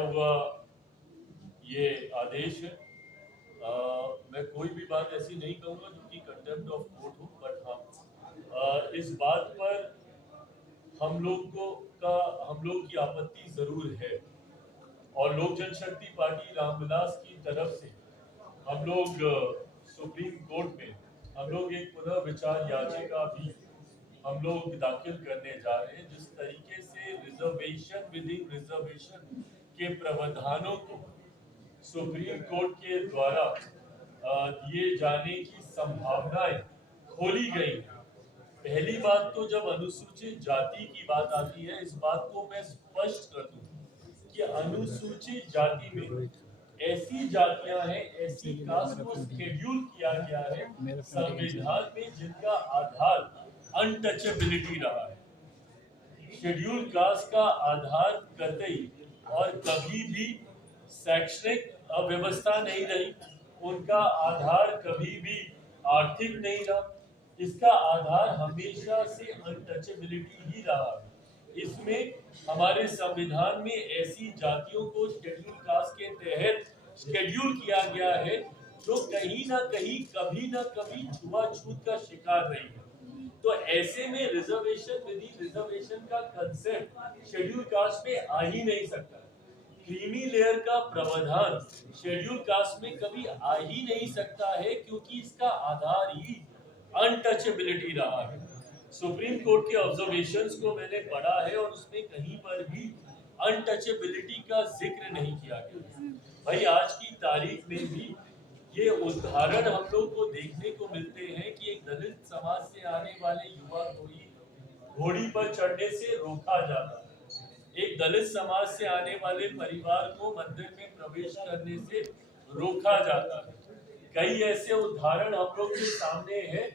हुआ ये आदेश है। मैं कोई भी बात ऐसी नहीं कहूँगा जो कि कंटेम्प्ट ऑफ कोर्ट हो, बट हाँ इस बात पर हम लोग की आपत्ति जरूर है और लोक जनशक्ति पार्टी रामविलास की तरफ से हम लोग सुप्रीम कोर्ट में हम लोग एक पुनर्विचार याचिका भी हम लोग दाखिल करने जा रहे हैं, जिस तरीके से रिजर्वेशन विद इन रिजर्वेशन के प्रावधानों को सुप्रीम कोर्ट के द्वारा दिए जाने की संभावनाएं खोली गई हैं। पहली बात तो जब अनुसूचित जाति की बात आती है, इस बात को मैं स्पष्ट कर दूं कि अनुसूचित जाति में ऐसी जातियां हैं, ऐसी कास्ट को शेड्यूल किया गया है संविधान में जिनका आधार अनटचेबिलिटी रहा है। शेड्यूल कास्ट का आधार कतई और कभी भी शैक्षणिक अव्यवस्था नहीं रही, उनका आधार कभी भी आर्थिक नहीं रहा, इसका आधार हमेशा से अनटचेबिलिटी ही रहा है। इसमें हमारे संविधान में ऐसी जातियों को शेड्यूल कास्ट के तहत शेड्यूल किया गया है जो कहीं ना कहीं कभी ना कभी छुआछूत का शिकार रही है। तो ऐसे में रिजर्वेशन विद इन रिजर्वेशन का कंसेप्ट शेड्यूल कास्ट में आ ही नहीं सकता। क्रीमी लेयर का प्रावधान शेड्यूल कास्ट में कभी आ ही नहीं सकता है, क्योंकि इसका आधार ही अनटचेबिलिटी रहा है। सुप्रीम कोर्ट के ऑब्जर्वेशंस को मैंने पढ़ा है और उसमें कहीं पर भी अनटचेबिलिटी का जिक्र नहीं किया गया। भाई आज की तारीख में भी ये उदाहरण हम लोग को देखने को मिलते हैं कि एक दलित समाज से आने वाले युवा को ही घोड़ी पर चढ़ने से रोका जाता है, एक दलित समाज से आने वाले परिवार को मंदिर में प्रवेश करने से रोका जाता है। कई ऐसे उदाहरण हम लोग के सामने हैं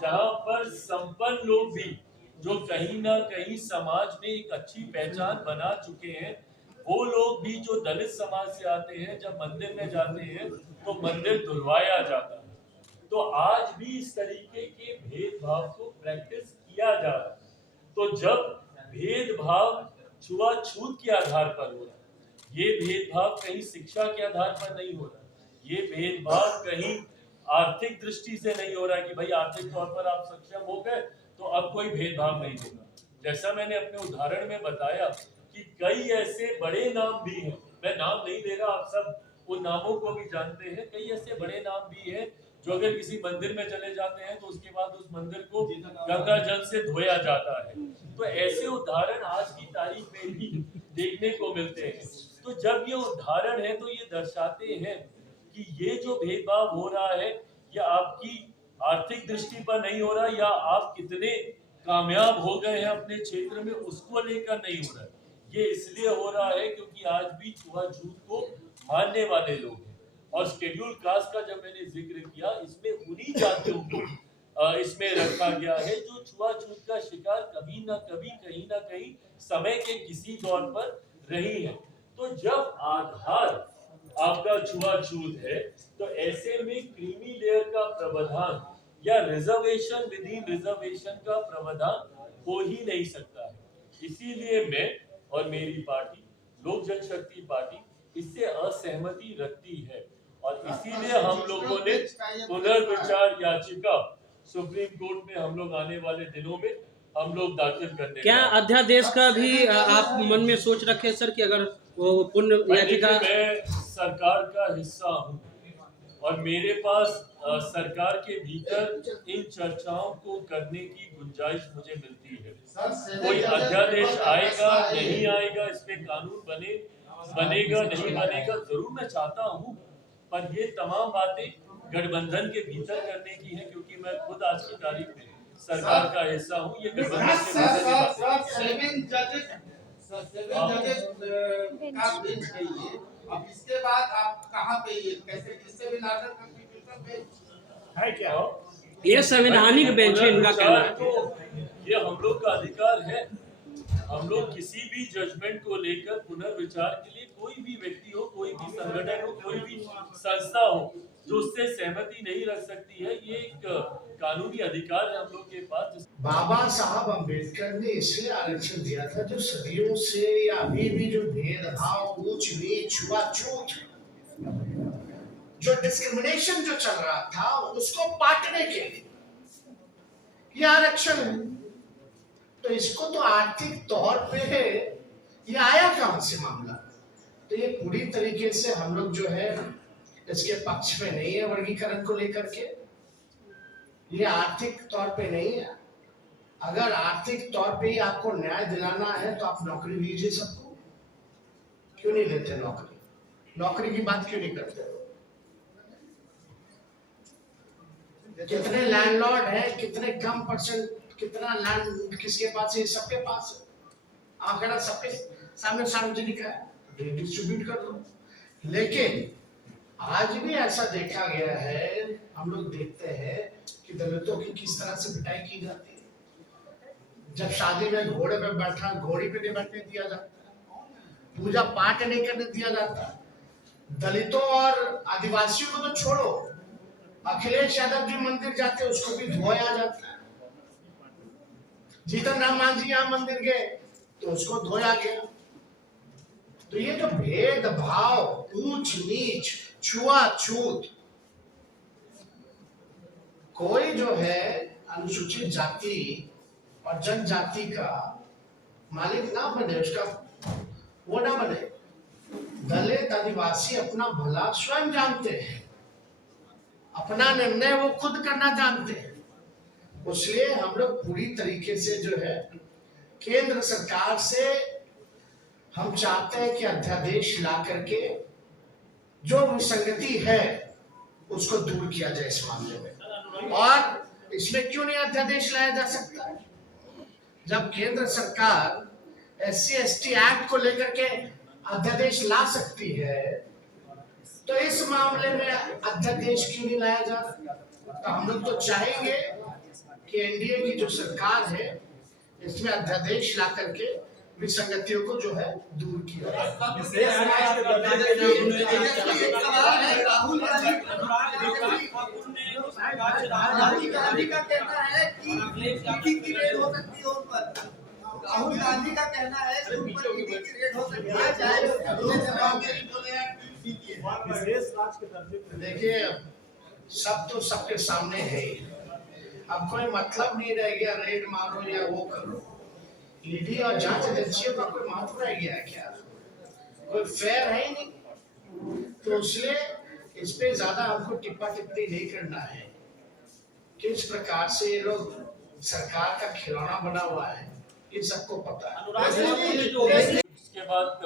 जहां पर संपन्न लोग भी जो कहीं ना कहीं समाज में एक अच्छी पहचान बना चुके हैं, वो लोग भी जो दलित समाज से आते हैं, जब मंदिर में जाते हैं तो मंदिर धुलवाया जाता है। तो आज भी इस तरीके के भेदभाव को प्रैक्टिस किया जा रहा है। तो जब भेदभाव छुआछूत के आधार पर हो रहा है, ये भेदभाव कहीं शिक्षा के आधार पर नहीं हो रहा, ये भेदभाव कहीं आर्थिक दृष्टि से नहीं हो रहा कि भाई आर्थिक तौर पर आप सक्षम हो गए तो अब कोई भेदभाव नहीं होगा। जैसा मैंने अपने उदाहरण में बताया कि कई ऐसे बड़े नाम भी हैं, मैं नाम नहीं ले रहा, आप सब उन नामों को भी जानते हैं। कई ऐसे बड़े नाम भी हैं जो अगर किसी मंदिर में चले जाते हैं तो उसके बाद उस मंदिर को गंगा जल से धोया जाता है। तो ऐसे उदाहरण आज की तारीख में भी देखने को मिलते हैं। तो जब ये उदाहरण है तो ये दर्शाते हैं कि ये जो भेदभाव हो रहा है या आपकी आर्थिक दृष्टि पर नहीं हो रहा, या आप कितने कामयाब हो गए हैं अपने क्षेत्र में उसको लेकर नहीं हो रहा है। ये इसलिए हो रहा है क्योंकि आज भी छुआछूत को मानने वाले लोग हैं। और शेड्यूल कास्ट का जब मैंने जिक्र किया, इसमें उन्हीं जातियों को इसमें रखा गया है जो छुआछूत का शिकार कभी ना कभी कहीं ना कहीं समय के किसी दौर पर रही है। तो जब आधार आपका छुआछूत है तो ऐसे में क्रीमी लेयर का प्रावधान या रिजर्वेशन विद इन रिजर्वेशन का प्रावधान हो ही नहीं सकता है। इसीलिए मैं और मेरी पार्टी लोक जनशक्ति पार्टी इससे असहमति रखती है और इसीलिए हम लोगों ने पुनर्विचार याचिका सुप्रीम कोर्ट में हम लोग आने वाले दिनों में हम लोग दाखिल करने। क्या अध्यादेश का भी आप मन में सोच रखे सर कि अगर वो पुनः याचिका? मैं सरकार का हिस्सा हूँ और मेरे पास सरकार के भीतर इन चर्चाओं को करने की गुंजाइश मुझे मिलती है। कोई अध्यादेश आएगा नहीं आएगा, इस पे कानून बनेगा नहीं बनेगा, जरूर मैं चाहता हूँ, पर ये तमाम बातें गठबंधन के भीतर करने की है, क्योंकि मैं खुद आज की तारीख में सरकार का हिस्सा हूँ। ये गठबंधन के अब इसके बाद आप कहाँ पे कैसे किससे भी है क्या? ये संवैधानिक बेंच है, इनका कहना है। तो ये हम लोग का अधिकार है। हम लोग किसी भी जजमेंट को लेकर पुनर्विचार के लिए कोई भी व्यक्ति हो, कोई भी संगठन हो, कोई भी संस्था हो जो उससे सहमति नहीं रख सकती है, ये एक कानूनी अधिकार है हम लोग के पास। बाबा साहब अम्बेडकर ने इसलिए आरक्षण दिया था जो सदियों से या अभी भी जो भेदभाव, ऊंच नीच, छुआछूत, जो डिस्क्रिमिनेशन जो चल रहा था उसको पाटने के लिए ये आरक्षण है। तो इसको तो आर्थिक तौर पे है, ये आया कहां से मामला? तो ये पूरी तरीके से हम लोग जो है इसके पक्ष में नहीं है वर्गीकरण को लेकर के। ये आर्थिक तौर पे नहीं है। अगर आर्थिक तौर पे ही आपको न्याय दिलाना है तो आप नौकरी दीजिए सबको। क्यों नहीं लेते नौकरी? नौकरी की बात क्यों नहीं करते हो? कितने लैंडलॉर्ड हैं, कितने कम परसेंट, कितना लैंड किसके पास है? सबके पास है। आंकड़ा सबके सामने सार्वजनिक है, डिस्ट्रीब्यूट कर दो। लेकिन आज भी ऐसा देखा गया है, हम लोग देखते हैं कि दलितों की किस तरह से पिटाई की जाती है। जब शादी में घोड़े पे बैठा, घोड़ी पे नहीं बैठने दिया जाता, पूजा पाठ नहीं करने दिया जाता। दलितों और आदिवासियों को तो छोड़ो, अखिलेश यादव जी मंदिर जाते उसको भी धोया जाता है। जीतन राम मांझी यहाँ मंदिर गए तो उसको धोया गया। तो ये जो भेदभाव, ऊंच नीच, छुआछूत, कोई जो है अनुसूचित जाति और जनजाति का मालिक ना बने, उसका वो ना बने। दलित आदिवासी अपना भला स्वयं जानते हैं, अपना निर्णय वो खुद करना जानते हैं। इसलिए हम लोग पूरी तरीके से जो है केंद्र सरकार से हम चाहते हैं कि अध्यादेश ला करके जो विसंगति है उसको दूर किया जाए इस मामले में। और इसमें क्यों नहीं अध्यादेश लाया जा सकता? जब केंद्र सरकार SC/ST एक्ट को लेकर के अध्यादेश ला सकती है तो इस मामले में अध्यादेश क्यों नहीं लाया जा रहा? तो हम लोग तो चाहेंगे कि एनडीए की जो सरकार है इसमें अध्यादेश ला करके विसंगतियों को जो है दूर किया जाए। राहुल गांधी का कहना है कि ईडी की रेड हो सकती है उन पर। राहुल गांधी का कहना है कि उन पर ईडी की रेड हो सकती है। देखिए, सब तो सबके सामने है ही। अब कोई मतलब नहीं रह गया रेड मारो या वो करो। ईडी और जांच एजेंसियों का कोई महत्व रह गया है क्या? कोई फेयर है ही नहीं। तो इसलिए इस पे ज्यादा हमको टिप्पा टिप्पणी नहीं करना है। किस प्रकार से ये लोग सरकार का खिलौना बना हुआ है ये सबको पता है। इसके बाद